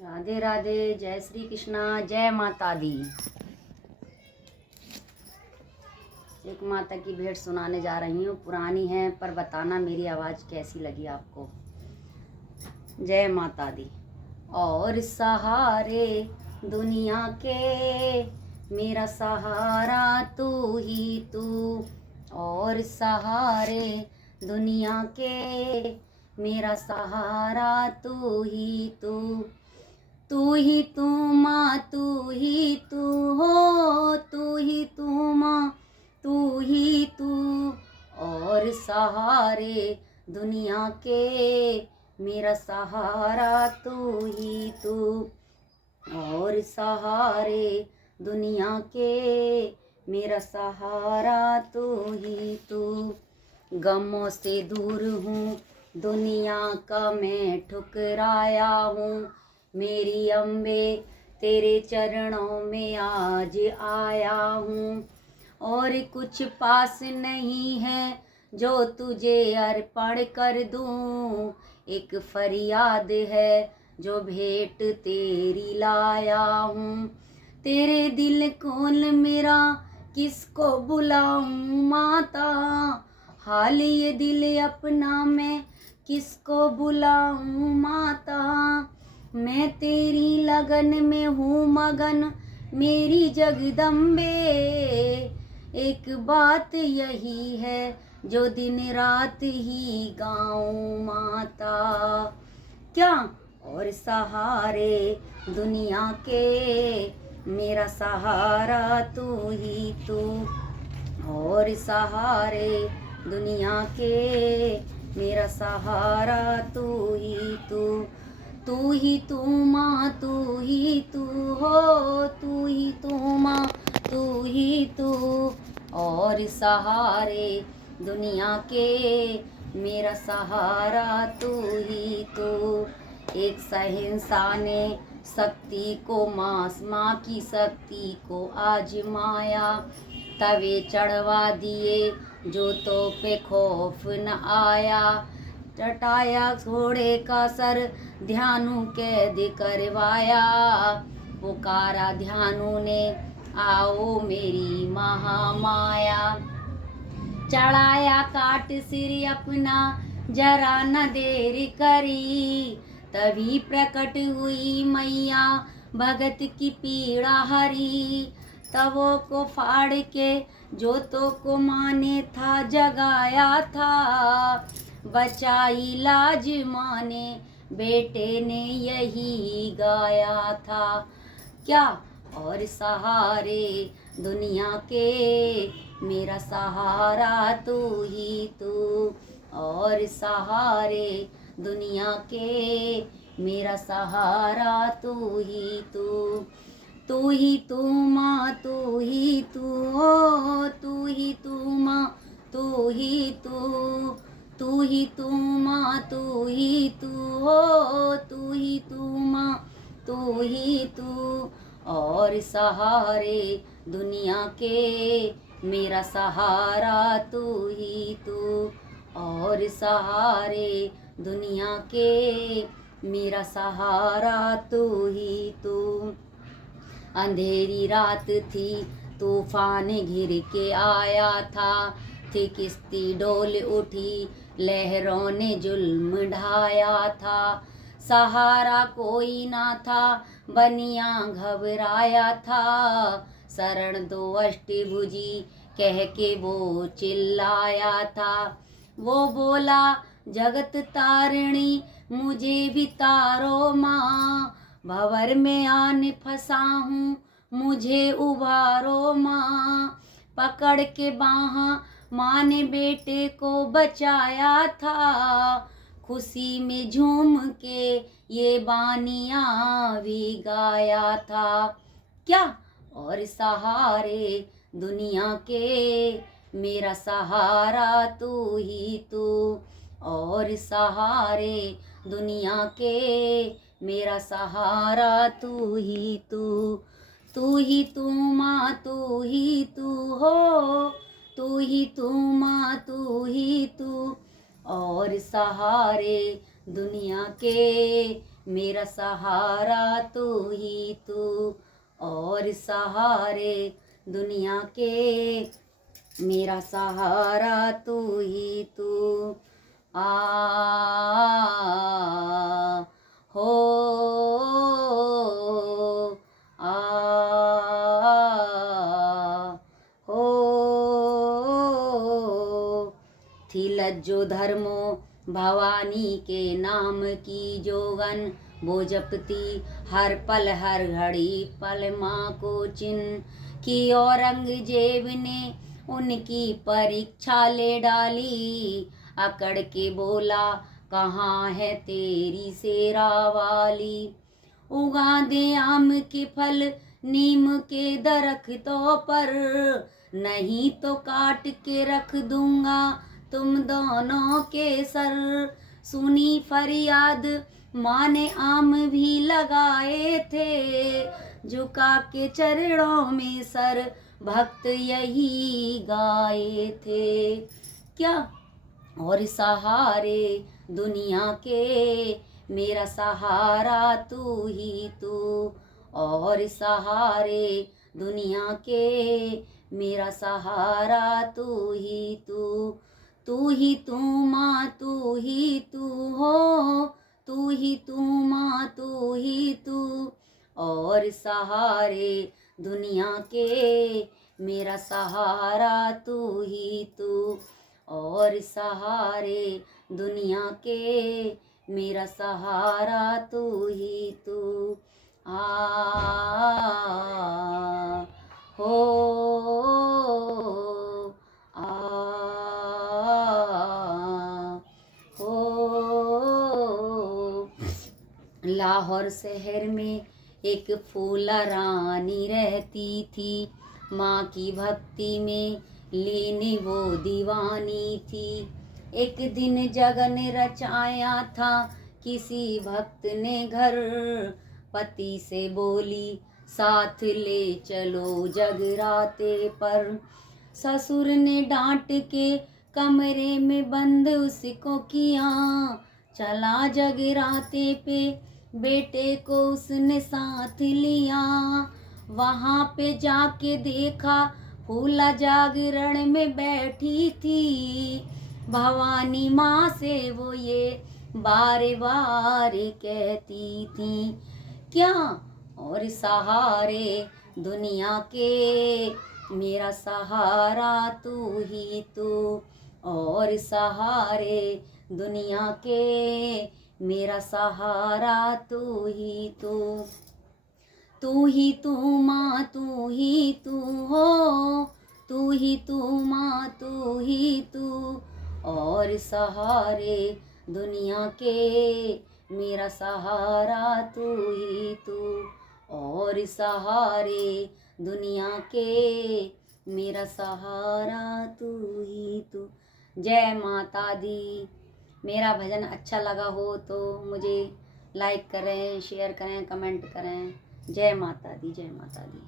राधे राधे, जय श्री कृष्णा, जय माता दी। एक माता की भेंट सुनाने जा रही हूँ। पुरानी है पर बताना मेरी आवाज़ कैसी लगी आपको। जय माता दी। और सहारे दुनिया के मेरा सहारा तू ही तू। और सहारे दुनिया के मेरा सहारा तू ही तू। तू ही तू माँ, तू ही तू हो, तू ही तू माँ, तू ही तू। और सहारे दुनिया के मेरा सहारा तू ही तू। और सहारे दुनिया के मेरा सहारा तू ही तू। गमों से दूर हूँ, दुनिया का मैं ठुकराया हूँ। मेरी अम्बे तेरे चरणों में आज आया हूँ। और कुछ पास नहीं है जो तुझे अर्पण कर दूँ। एक फरियाद है जो भेंट तेरी लाया हूँ। तेरे दिल खोल मेरा किसको बुलाऊँ माता। हाल ये दिल अपना मैं किसको बुलाऊँ माता। मैं तेरी लगन में हूँ मगन मेरी जगदम्बे। एक बात यही है जो दिन रात ही गाऊँ माता। क्या और सहारे दुनिया के मेरा सहारा तू ही तू। और सहारे दुनिया के मेरा सहारा तू ही तू। तू ही तू माँ, तू ही तू हो, तू ही तू माँ, तू ही तू। और सहारे दुनिया के मेरा सहारा तू ही तू। एक सहंसा ने शक्ति को माँ की शक्ति को आजमाया। तवे चढ़वा दिए जो तो पे खौफ न आया। चटाया घोड़े का सर ध्यानु कैद करवाया। पुकारा ध्यानु ने आओ मेरी महामाया। चढ़ाया काट सिर अपना जरा न देर करी। तभी प्रकट हुई मैया भगत की पीड़ा हरी। तवों को फाड़ के जोतों को माँ ने था जगाया था। बचाई लाज माँ ने बेटे ने यही गाया था। क्या और सहारे दुनिया के मेरा सहारा तू ही तू। और सहारे दुनिया के मेरा सहारा तू ही तू। तू ही तू माँ, तू ही तू हो, तू ही तू माँ, तू ही तू। तू ही तू माँ, तू ही तू हो, तू ही तू माँ, तू ही तू। और सहारे दुनिया के मेरा सहारा तू ही तू। और सहारे दुनिया के मेरा सहारा तू ही तू। अंधेरी रात थी, तूफान घिर के आया था। थी किश्ती डोल उठी, लहरों ने जुल्म ढाया था। सहारा कोई ना था, बनिया घबराया था। शरण दो अष्टभुजी कह के वो चिल्लाया था। वो बोला जगत तारिणी मुझे भी तारो माँ। भंवर में आन फंसा हूँ मुझे उबारो माँ। पकड़ के बाहा माँ ने बेटे को बचाया था। खुशी में झूम के ये बानिया भी गाया था। क्या और सहारे दुनिया के मेरा सहारा तू ही तू। और सहारे दुनिया के मेरा सहारा तू ही तू। तू ही तू माँ, तू ही तू हो, तू ही तू माँ, तू ही तू। और सहारे दुनिया के मेरा सहारा तू ही तू, और सहारे दुनिया के मेरा सहारा तू ही तू। आ हो आ हो थी लज्जो धर्मो भवानी के नाम की जोगन, वो जपती हर पल हर घड़ी पल माँ को चिन्ह की। औरंगजेब ने उनकी परीक्षा ले डाली, अकड़ के बोला कहाँ है तेरी शेरा वाली। उगा दे आम के फल नीम के दरख्तों पर, नहीं तो काट के रख दूंगा तुम दोनों के सर। सुनी फरियाद माँ ने आम भी लगाए थे, झुका के चरणों में सर भक्त यही गाए थे। क्या और सहारे दुनिया के मेरा सहारा तू ही तू, और सहारे दुनिया के मेरा सहारा तू ही तू। तू ही तू माँ तू ही तू हो, तू ही तू माँ तू ही तू, और सहारे दुनिया के मेरा सहारा तू ही तू, और सहारे दुनिया के मेरा सहारा तू ही तू। आ हो आ हो लाहौर शहर में एक फूला रानी रहती थी, माँ की भक्ति में लीन वो दीवानी थी। एक दिन जगन रचाया था किसी भक्त ने घर, पति से बोली साथ ले चलो जगराते पर। ससुर ने डांट के कमरे में बंद उसको किया, चला जगराते पे बेटे को उसने साथ लिया। वहाँ पे जाके देखा फूला जागरण में बैठी थी, भवानी माँ से वो ये बार बार कहती थी। क्या और सहारे दुनिया के मेरा सहारा तू ही तू, और सहारे दुनिया के मेरा सहारा तू ही तू। तू ही तू माँ तू ही तू हो, तू ही तू माँ तू ही तू, और सहारे दुनिया के मेरा सहारा तू ही तू, और सहारे दुनिया के मेरा सहारा तू ही तू। जय माता दी। मेरा भजन अच्छा लगा हो तो मुझे लाइक करें, शेयर करें, कमेंट करें। जय माता दी, जय माता दी।